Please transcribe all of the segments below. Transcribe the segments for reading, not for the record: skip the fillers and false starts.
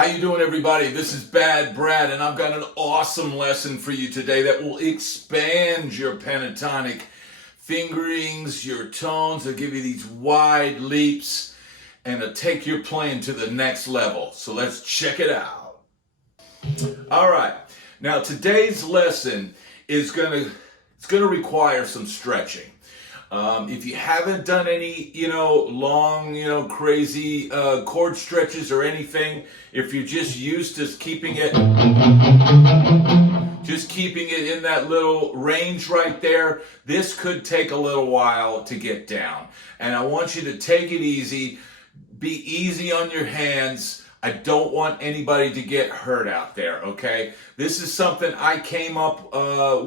How you doing, everybody? This is Bad Brad, and I've got an awesome lesson for you today that will expand your pentatonic fingerings, your tones. It'll give you these wide leaps, and it'll take your playing to the next level. So let's check it out. All right. Now today's lesson is gonna require some stretching. If you haven't done any, long, crazy chord stretches or anything, if you're just used to keeping it in that little range right there, this could take a little while to get down. And I want you to take it easy, be easy on your hands. I don't want anybody to get hurt out there, okay? This is something I came up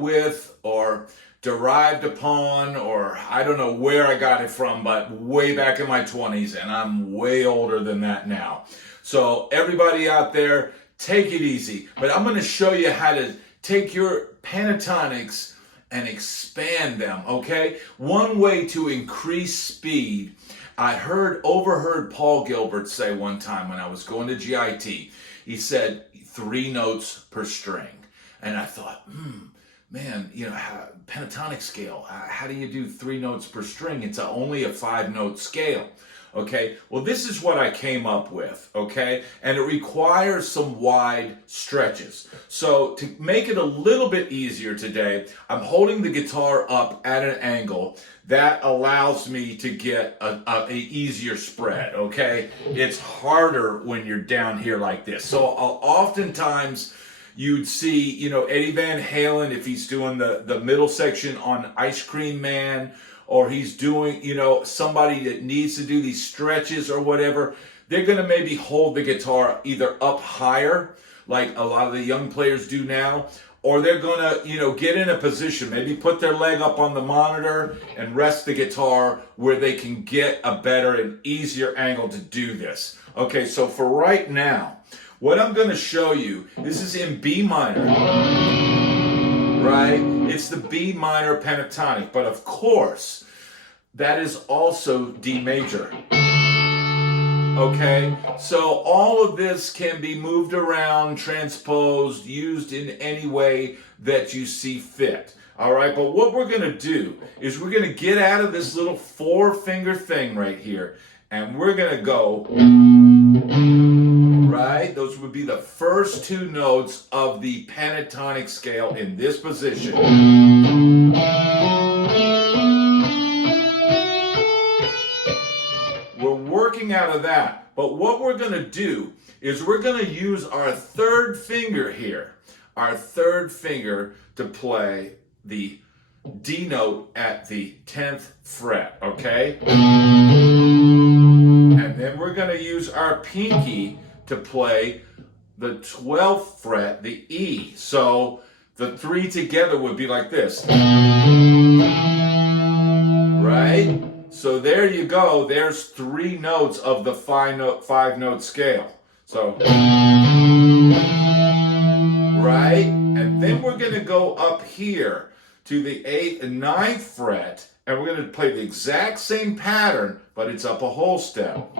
with or derived upon, or I don't know where I got it from, but way back in my 20s, and I'm way older than that now. So everybody out there, take it easy. But I'm going to show you how to take your pentatonics and expand them, okay? One way to increase speed, I overheard Paul Gilbert say one time when I was going to GIT, he said 3 notes per string. And I thought, man, pentatonic scale, how do you do 3 notes per string? It's only a 5-note scale, okay? Well, this is what I came up with, okay? And it requires some wide stretches. So to make it a little bit easier today, I'm holding the guitar up at an angle that allows me to get a easier spread, okay? It's harder when you're down here like this. So oftentimes, you'd see, Eddie Van Halen, if he's doing the middle section on Ice Cream Man, or he's doing, somebody that needs to do these stretches or whatever, they're going to maybe hold the guitar either up higher, like a lot of the young players do now, or they're going to, get in a position, maybe put their leg up on the monitor and rest the guitar where they can get a better and easier angle to do this. Okay, so for right now, what I'm going to show you, this is in B minor, right? It's the B minor pentatonic, but of course, that is also D major. Okay, so all of this can be moved around, transposed, used in any way that you see fit. All right, but what we're going to do is we're going to get out of this little 4-finger thing right here, and we're going to go, right? Those would be the first 2 notes of the pentatonic scale in this position. We're working out of that, but what we're going to do is we're going to use our 3rd finger here, our 3rd finger to play the D note at the 10th fret, okay? And then we're going to use our pinky to play the 12th fret, the E. So the 3 together would be like this. Right? So there you go. There's 3 notes of the 5-note scale. So, right? And then we're going to go up here to the 8th and 9th fret, and we're going to play the exact same pattern, but it's up a whole step.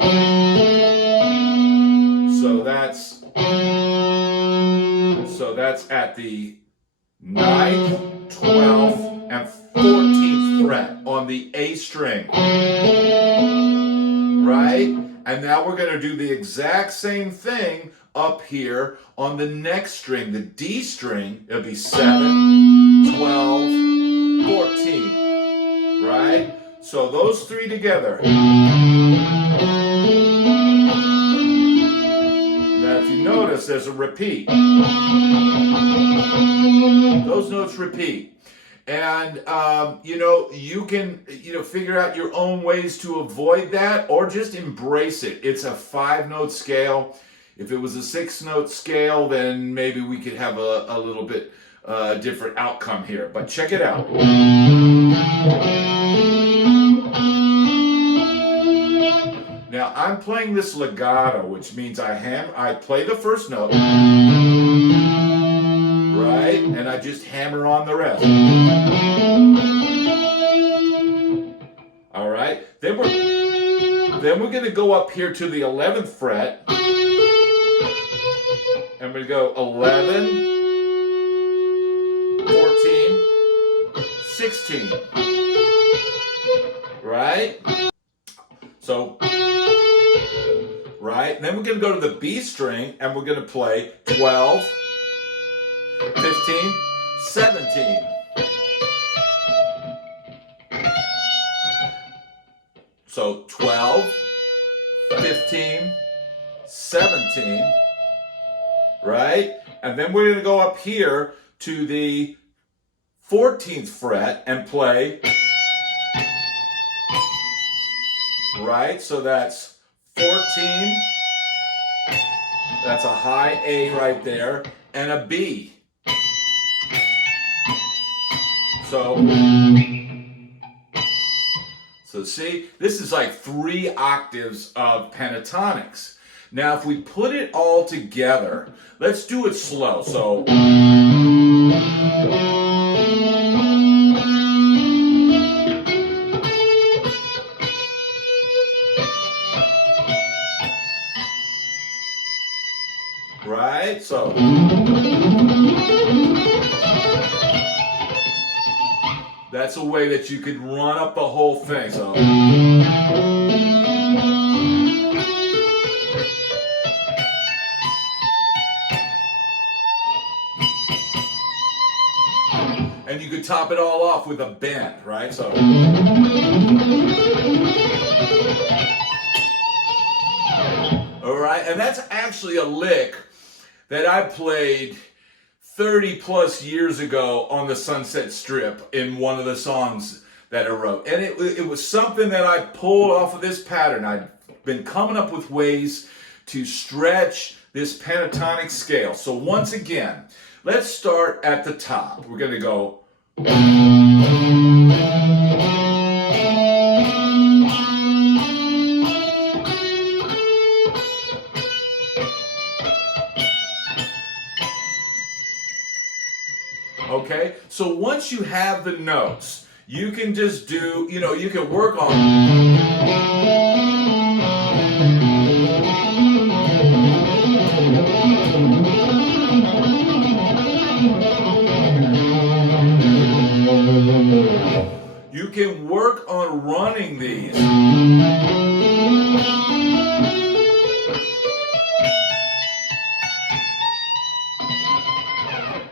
So that's at the 9th, 12th, and 14th fret on the A string. Right? And now we're going to do the exact same thing up here on the next string, the D string. It'll be 7, 12, 14. Right? So those 3 together. Now if you notice, there's a repeat. Those notes repeat. And, you can, figure out your own ways to avoid that or just embrace it. It's a 5-note scale. If it was a 6-note scale, then maybe we could have a little bit different outcome here. But check it out. Now, I'm playing this legato, which means I play the first note. Right? And I just hammer on the rest. All right? Then we're going to go up here to the 11th fret. going to go 11, 14, 16. Right? So, right? And then we're going to go to the B string and we're going to play 12, 15, 17. So 12, 15, 17, right? And then we're going to go up here to the 14th fret and play, right? So that's 14, that's a high A right there, and a B. So see, this is like 3 octaves of pentatonics. Now if we put it all together, let's do it slow. So right? So that's a way that you could run up the whole thing. So and you could top it all off with a bend, right? So all right, and that's actually a lick that I played 30 plus years ago on the Sunset Strip in one of the songs that I wrote. And it was something that I pulled off of this pattern. I'd been coming up with ways to stretch this pentatonic scale. So once again, let's start at the top. We're going to go. Okay, so once you have the notes, you can just do, you can work on. You can work on running these.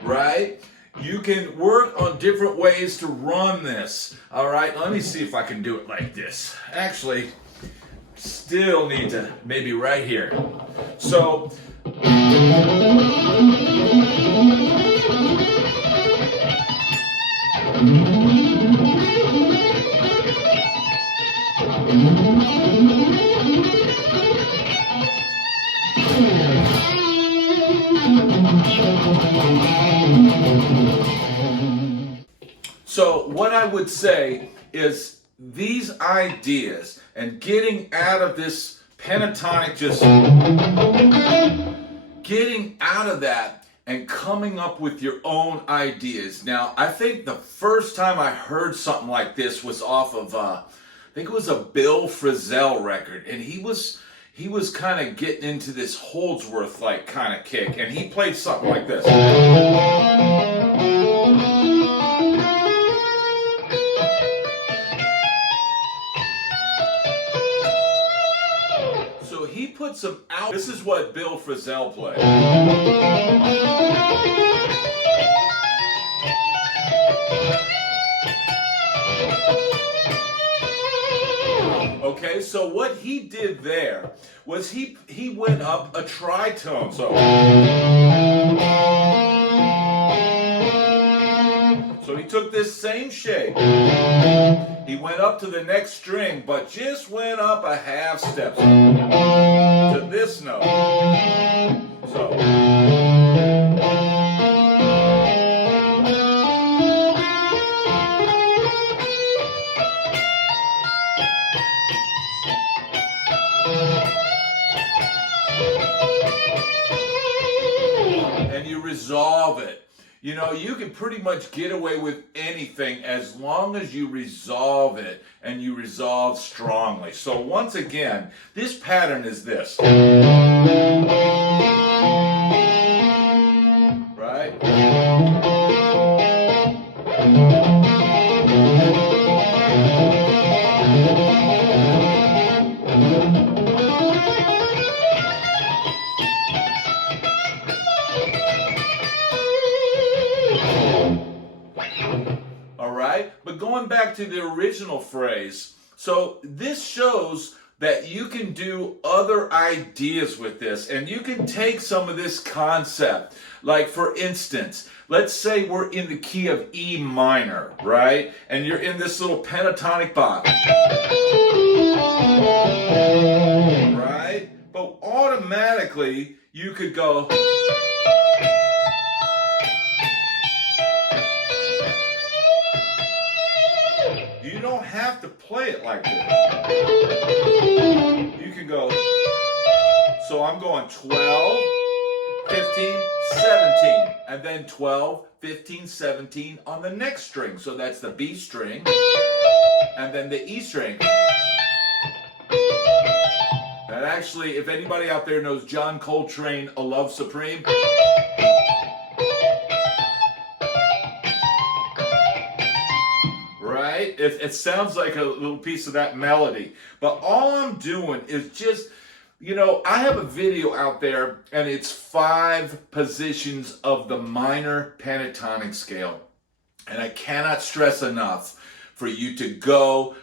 Right? You can work on different ways to run this. All right, let me see if I can do it like this. Actually, still need to, maybe right here. So, So what I would say is these ideas and getting out of this pentatonic, just getting out of that and coming up with your own ideas. Now, I think the first time I heard something like this was off of, I think it was a Bill Frisell record, and he was kind of getting into this Holdsworth like kind of kick, and he played something like this. So he put some out. This is what Bill Frisell played. Okay, so what he did there was he went up a tritone. So he took this same shape. He went up to the next string, but just went up a half step to this note. So. And you resolve it. You know, you can pretty much get away with anything as long as you resolve it and you resolve strongly. So once again, this pattern is this. right? All right, but going back to the original phrase, so this shows that you can do other ideas with this, and you can take some of this concept. Like, for instance, let's say we're in the key of E minor, right? And you're in this little pentatonic box, right? But automatically, you could go, you don't have to play it like this. You can go, so I'm going 12, 15, 17, and then 12, 15, 17 on the next string. So that's the B string, and then the E string. And actually, if anybody out there knows John Coltrane, A Love Supreme, right? It sounds like a little piece of that melody. But all I'm doing is just, you know, I have a video out there, and it's 5 positions of the minor pentatonic scale. And I cannot stress enough for you to go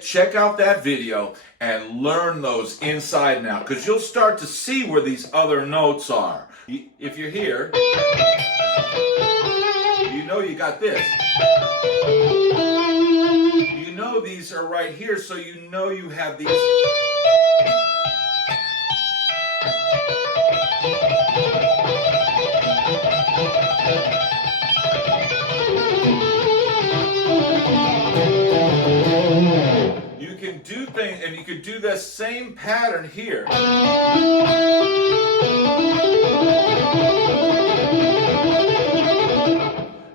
check out that video and learn those inside and out, because you'll start to see where these other notes are. If you're here, you know you got this. You know these are right here, so you know you have these. You can do things, and you can do the same pattern here.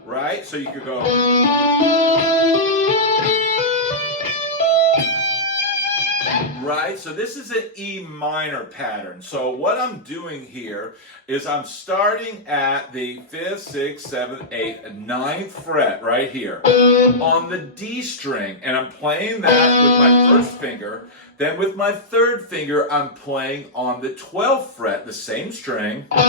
Right? So you could go. Right? So this is an E minor pattern. So what I'm doing here is I'm starting at the 5th, 6th, 7th, 8th, and 9th fret right here on the D string, and I'm playing that with my first finger. Then with my third finger, I'm playing on the 12th fret, the same string. And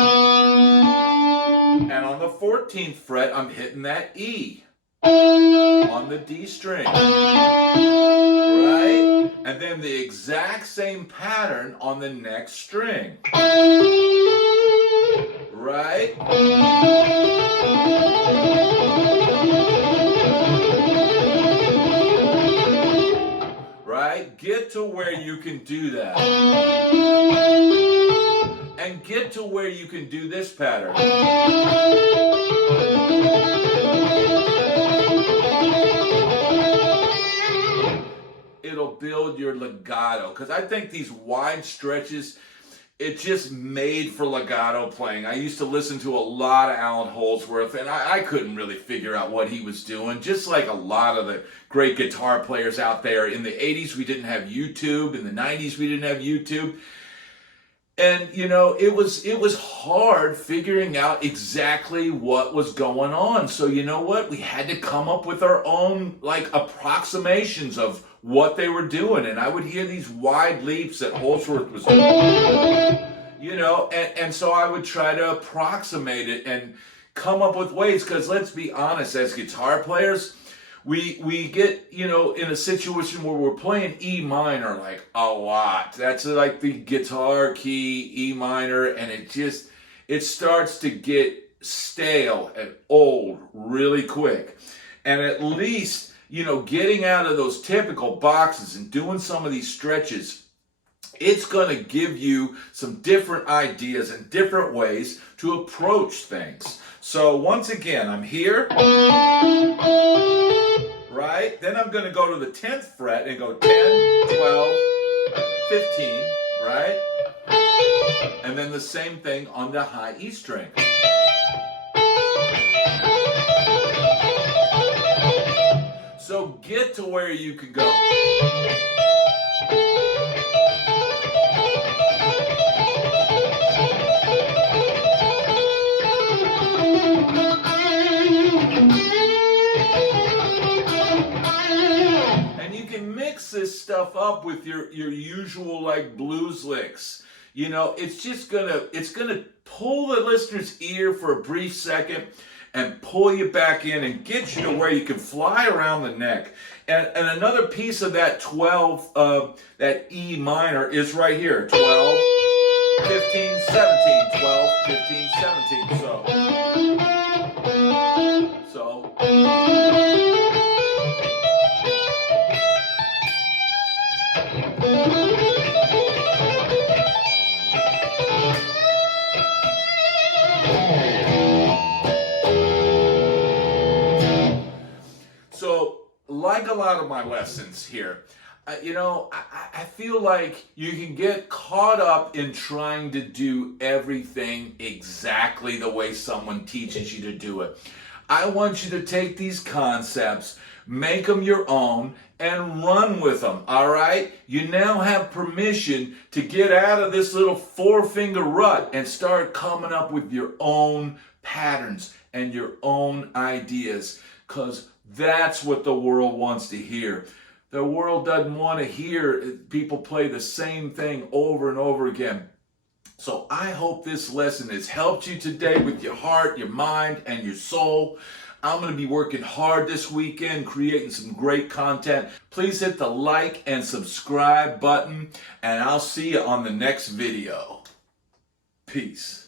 on the 14th fret, I'm hitting that E on the D string. Right? And then the exact same pattern on the next string. Right? Right? Get to where you can do that. And get to where you can do this pattern. It'll build your legato, because I think these wide stretches, it's just made for legato playing. I used to listen to a lot of Alan Holdsworth, and I couldn't really figure out what he was doing, just like a lot of the great guitar players out there. In the 80s, we didn't have YouTube. In the 90s, we didn't have YouTube. And, you know, it was hard figuring out exactly what was going on. So, you know what? We had to come up with our own, like, approximations of what they were doing. And I would hear these wide leaps that Holdsworth was doing, you know, and so I would try to approximate it and come up with ways, because let's be honest, as guitar players, we get, you know, in a situation where we're playing E minor like a lot. That's like the guitar key, E minor, and it starts to get stale and old really quick. And at least, you know, getting out of those typical boxes and doing some of these stretches, it's going to give you some different ideas and different ways to approach things. So once again, I'm here. Right? Then I'm going to go to the 10th fret and go 10, 12, 15, right? And then the same thing on the high E string. So get to where you can go. mix this stuff up with your usual like blues licks. You know, it's gonna pull the listener's ear for a brief second and pull you back in and get you to where you can fly around the neck. And another piece of that 12, that E minor is right here. 12, 15, 17, 12, 15, 17. So. So, like a lot of my lessons here, you know, I feel like you can get caught up in trying to do everything exactly the way someone teaches you to do it. I want you to take these concepts, make them your own, and run with them, all right? You now have permission to get out of this little four-finger rut and start coming up with your own patterns and your own ideas, because that's what the world wants to hear. The world doesn't want to hear people play the same thing over and over again. So I hope this lesson has helped you today with your heart, your mind, and your soul. I'm going to be working hard this weekend, creating some great content. Please hit the like and subscribe button, and I'll see you on the next video. Peace.